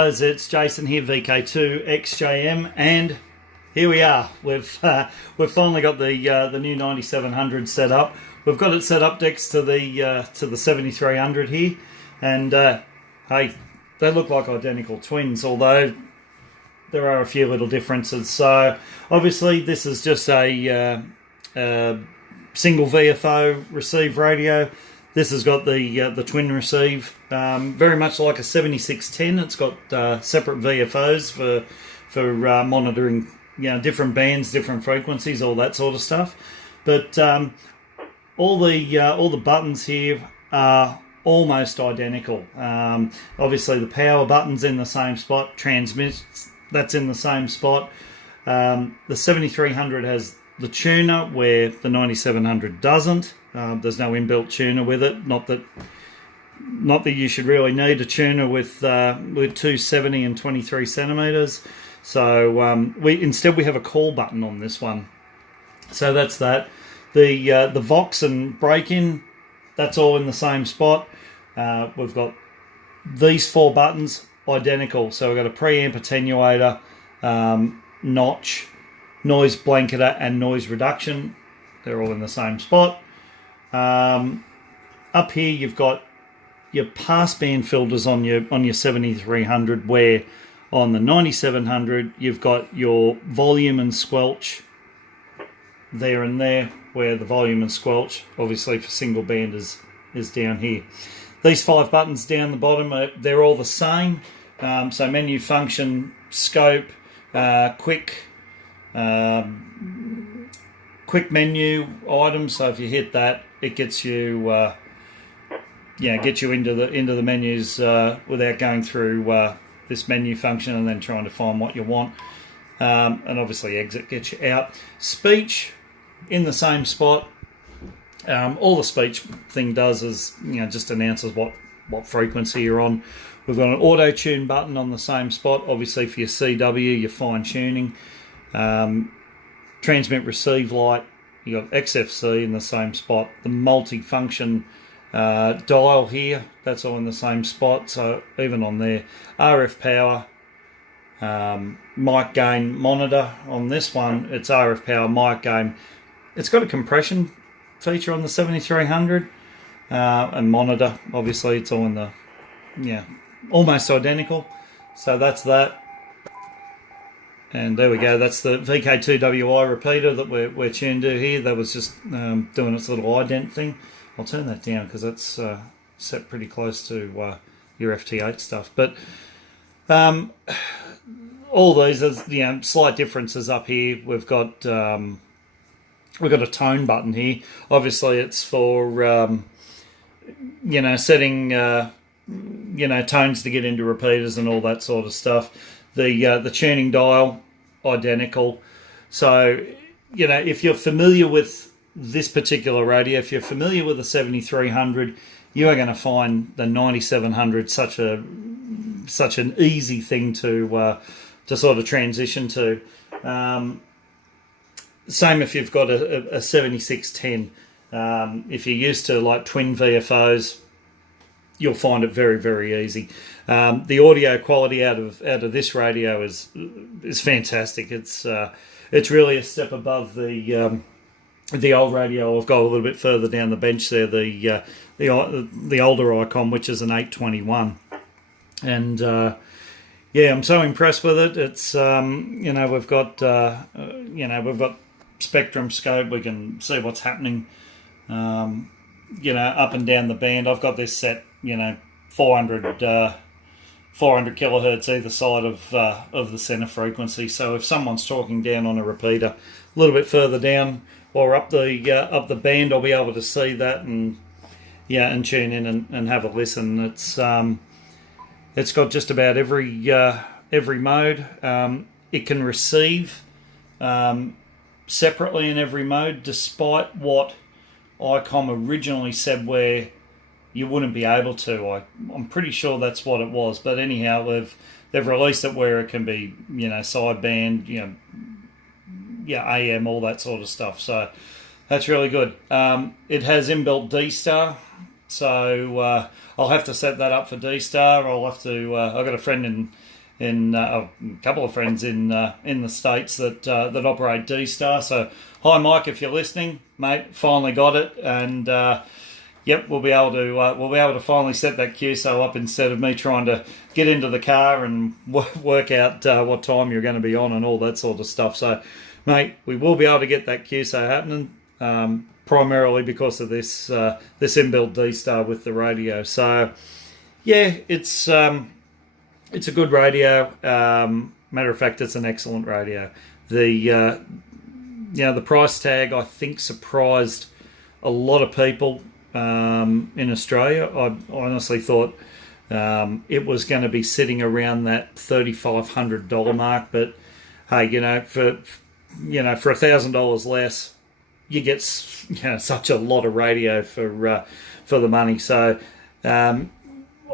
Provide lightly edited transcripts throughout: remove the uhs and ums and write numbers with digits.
It's Jason here, VK2XJM, and here we are. We've finally got the new 9700 set up. We've got it set up next to the 7300 here, and hey, they look like identical twins, although there are a few little differences. So obviously this is just a single VFO receive radio. This has got the twin receive, very much like a 7610. It's got separate VFOs for monitoring, different bands, different frequencies, all that sort of stuff. But all the buttons here are almost identical. Obviously, the power button's in the same spot. Transmit, that's in the same spot. The 7300 has the tuner where the 9700 doesn't. There's no inbuilt tuner with it. Not that you should really need a tuner with 270 and 23 centimeters. So instead we have a call button on this one. So that's that. The Vox and break-in, that's all in the same spot. We've got these four buttons identical. So we've got a preamp attenuator, notch, noise blanketer, and noise reduction. They're all in the same spot. Up here you've got your passband filters on your 7300, where on the 9700 you've got your volume and squelch there and there, where the volume and squelch obviously for single band is down here. These five buttons down the bottom, they're all the same. So menu, function, scope, quick menu items. So if you hit that, it gets you into the menus without going through this menu function and then trying to find what you want. And obviously exit gets you out. Speech in the same spot. All the speech thing does is just announces what frequency you're on. We've got an auto tune button on the same spot, obviously for your CW, your fine tuning. Transmit receive light. You got XFC in the same spot. The multi-function dial here, that's all in the same spot. So even on there, RF power, mic gain monitor. On this one, it's RF power, mic gain. It's got a compression feature on the 7300 and monitor. Obviously, it's all in the almost identical. So that's that. And there we go, that's the VK2WI repeater that we're tuned to here. That was just doing its little ident thing. I'll turn that down because that's set pretty close to your FT8 stuff. But all these, there's slight differences up here. We've got a tone button here. Obviously it's for setting tones to get into repeaters and all that sort of stuff. The tuning dial, identical. So, if you're familiar with this particular radio, if you're familiar with the 7300, you are going to find the 9700 such an easy thing to sort of transition to. Same if you've got a 7610. If you're used to like twin VFOs, you'll find it very, very easy. The audio quality out of this radio is fantastic. It's really a step above the old radio I've got a little bit further down the bench there. The older Icom, which is an 821, and I'm so impressed with it. It's we've got spectrum scope. We can see what's happening. Up and down the band. I've got this set, 400 kilohertz either side of the center frequency. So if someone's talking down on a repeater a little bit further down or up the band, I'll be able to see that and tune in and have a listen. It's got just about every mode. It can receive separately in every mode, despite what Icom originally said where you wouldn't be able to. I'm pretty sure that's what it was, but anyhow, they've released it where it can be sideband, AM, all that sort of stuff. So that's really good. It has inbuilt D-Star so I'll have to set that up for D-Star. I'll have to. I've got a friend in a couple of friends in the States that operate D-Star. So hi Mike, if you're listening, mate, finally got it, and yep, we'll be able to finally set that QSO up instead of me trying to get into the car and work out what time you're going to be on and all that sort of stuff. So, mate, we will be able to get that QSO happening, primarily because of this inbuilt D-Star with the radio. So, yeah, it's a good radio. Matter of fact, it's an excellent radio. The price tag, I think, surprised a lot of people in Australia. I honestly thought it was going to be sitting around that $3,500 mark, but hey, for $1,000 less, you get such a lot of radio for the money. So I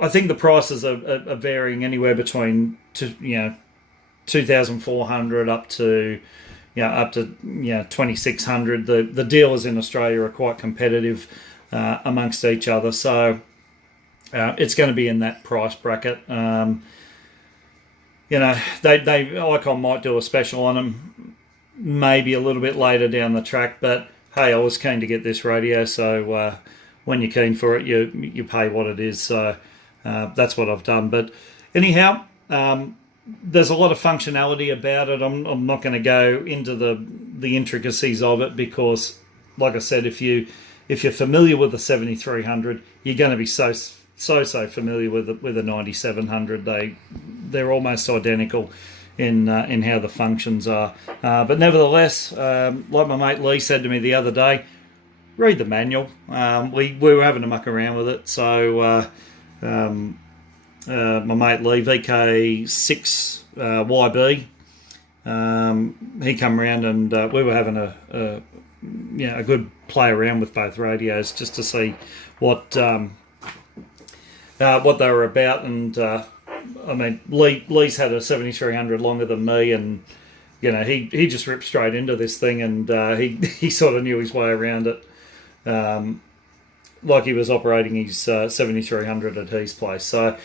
think the prices are varying anywhere between 2,400 up to 2,600. The dealers in Australia are quite competitive amongst each other, so it's going to be in that price bracket. Icom might do a special on them maybe a little bit later down the track, but hey, I was keen to get this radio, so when you're keen for it, you pay what it is. So that's what I've done. But anyhow, there's a lot of functionality about it. I'm not going to go into the intricacies of it because, like I said, if you're familiar with the 7300, you're going to be so familiar with the 9700. They're almost identical in how the functions are. But nevertheless, like my mate Lee said to me the other day, read the manual. We were having to muck around with it, so my mate Lee, VK6YB, he come around and we were having a good play around with both radios just to see what they were about. And I mean, Lee's had a 7300 longer than me, and he just ripped straight into this thing, and he sort of knew his way around it, like he was operating his 7300 at his place. So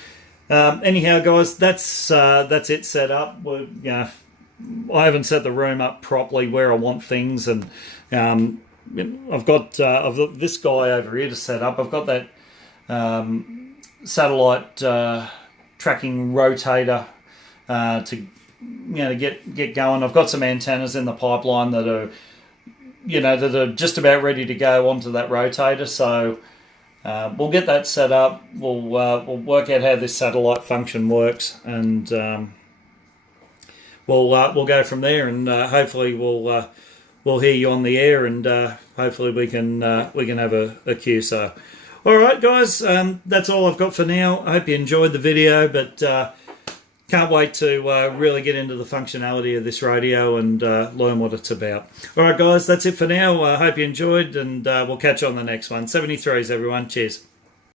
anyhow, guys, that's it set up. I haven't set the room up properly where I want things, and I've got this guy over here to set up. I've got that satellite tracking rotator to get going. I've got some antennas in the pipeline that are just about ready to go onto that rotator. So we'll get that set up. We'll work out how this satellite function works, and we'll go from there. And hopefully we'll hear you on the air, and hopefully we can have a QSO. All right, guys, that's all I've got for now. I hope you enjoyed the video, but can't wait to really get into the functionality of this radio and learn what it's about. All right, guys, that's it for now. I hope you enjoyed, and we'll catch you on the next one. 73s, everyone. Cheers.